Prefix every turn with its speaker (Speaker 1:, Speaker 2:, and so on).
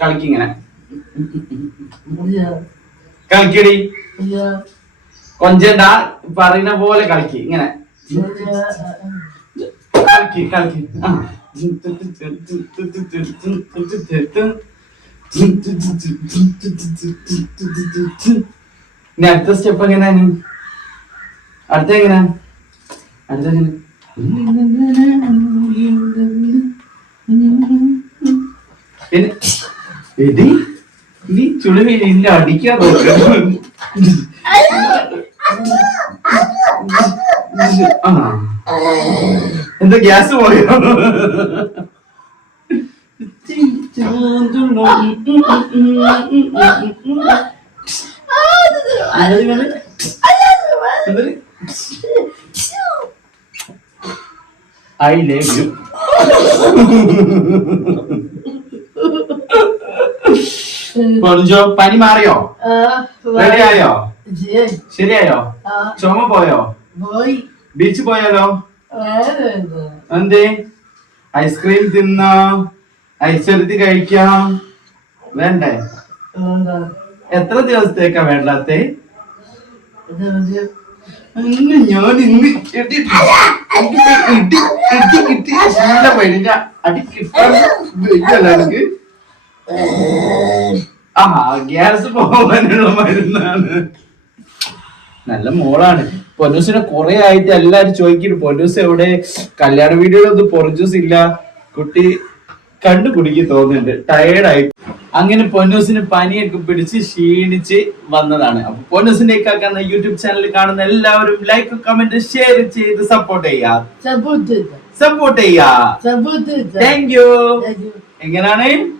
Speaker 1: കളിക്കിങ്ങനെ. കളിക്കടി. കൊഞ്ചണ്ട പറയുന്ന പോലെ കളിക്ക്. ഇങ്ങനെ.
Speaker 2: ഇല്ല,
Speaker 1: കളിക്ക് കളിക്ക്. ആ. ഇനി അടുത്ത സ്റ്റെപ്പ് എങ്ങനെയാണ് അടുത്ത അടുത്തെങ്ങനെ അടുത്ത എങ്ങനെ? എടി നീ ചുളിവി നിന്നെ അടിക്കാൻ നോക്കണം ആ. എന്താ ഗ്യാസ് പോയോ? ഐ ലവ് യു പൊറിഞ്ചോ പനി മാറിയോ?
Speaker 2: റെഡിയായോ
Speaker 1: റെഡി
Speaker 2: ശരി,
Speaker 1: ശരിയായോ? ചുമ പോയോ?
Speaker 2: പോയി.
Speaker 1: ബീച്ച് പോയാലോ?
Speaker 2: എന്താ?
Speaker 1: ഐസ്ക്രീം തിന്നോ? ഐശ്വര്യത്തി കഴിക്കാം. വേണ്ടേ. എത്ര ദിവസത്തേക്കാ വേണ്ടാത്തെ? ഞാൻ ഇന്ന് അടി കിട്ടാൻ എനിക്ക്. ആ ഗ്യാസ് പോകാനുള്ള മരുന്നാണ്. നല്ല മോളാണ്. പൊന്നൂസിനെ കുറെ ആയിട്ട് എല്ലാരും ചോദിക്കുന്നു. പൊന്നൂസ് എവിടെ? കല്യാണ ഒന്നും പൊറഞ്ചൂസ് ഇല്ല. കുട്ടി കണ്ടു കണ്ടുപിടിക്ക് തോന്നുന്നുണ്ട്. ടയേർഡായി അങ്ങനെ പൊന്നൂസിന് പനിയൊക്കെ പിടിച്ച് ക്ഷീണിച്ച് വന്നതാണ്. അപ്പൊ പൊന്നൂസിന്റെ കാക്കുന്ന യൂട്യൂബ് ചാനൽ കാണുന്ന എല്ലാവരും ലൈക്ക് കമന്റ് ഷെയർ ചെയ്ത് സപ്പോർട്ട് ചെയ്യാ സപ്പോർട്ട് ചെയ്യാ
Speaker 2: സപ്പോർട്ട് ചെയ്യാ.
Speaker 1: Thank you
Speaker 2: Thank